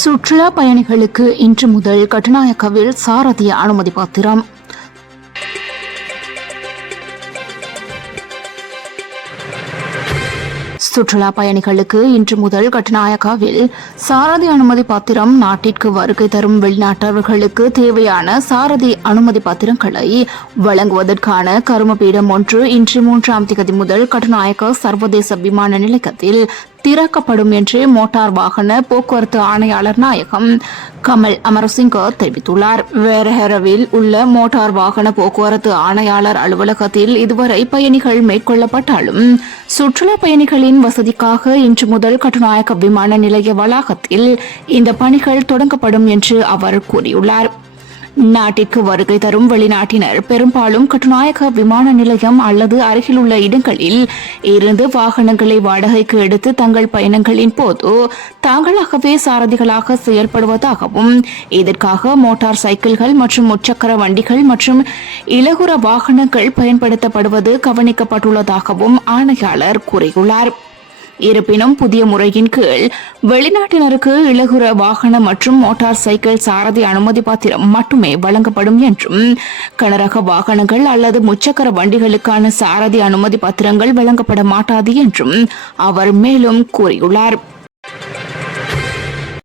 சுற்றுலா பயணிகளுக்கு இன்று முதல் கட்டுநாயக்கவில் சாரதிய அனுமதி பத்திரம். சுற்றுலா பயணிகளுக்கு இன்று முதல் கட்டுநாயக்காவில் சாரதி அனுமதி பத்திரம் நாட்டிற்கு வருகை தரும் வெளிநாட்டவர்களுக்கு தேவையான சாரதி அனுமதி பத்திரங்களை வழங்குவதற்கான கருமபீடம் ஒன்று இன்று மூன்றாம் தேதி முதல் கட்டுநாயக்க சர்வதேச விமான நிலையத்தில் திறக்கப்படும் என்று மோட்டார் வாகன போக்குவரத்து ஆணையாளர் நாயகம் கமல் அமரசிங்கர் தெரிவித்துள்ளார். வேரஹரவில் உள்ள மோட்டார் வாகன போக்குவரத்து ஆணையாளர் அலுவலகத்தில் இதுவரை பயணிகள் மேற்கொள்ளப்பட்டாலும் சுற்றுலா பயணிகளின் வசதிக்காக இன்று முதல் கட்டுநாயக்க விமான நிலைய வளாகத்தில் இந்த பணிகள் தொடங்கப்படும் என்று அவர் கூறியுள்ளார். நாட்டிற்கு வருகை தரும் வெளிநாட்டினர் பெரும்பாலும் கட்டுநாயக்க விமான நிலையம் அல்லது அருகிலுள்ள இடங்களில் இருந்து வாகனங்களை வாடகைக்கு எடுத்து தங்கள் பயணங்களின் போது தாங்களாகவே சாரதிகளாக செயல்படுவதாகவும் இதற்காக மோட்டார் சைக்கிள்கள் மற்றும் முச்சக்கர வண்டிகள் மற்றும் இலகுர வாகனங்கள் பயன்படுத்தப்படுவது கவனிக்கப்பட்டுள்ளதாகவும் ஆணையாளர் கூறியுள்ளார். இருப்பினும் புதிய முறையின் கீழ் வெளிநாட்டினருக்கு இலகுர வாகன மற்றும் மோட்டார் சைக்கிள் சாரதி அனுமதி பத்திரம் மட்டுமே வழங்கப்படும் என்றும் கனரக வாகனங்கள் அல்லது முச்சக்கர வண்டிகளுக்கான சாரதி அனுமதி பத்திரங்கள் வழங்கப்பட மாட்டாது என்றும் அவர் மேலும் கூறியுள்ளார்.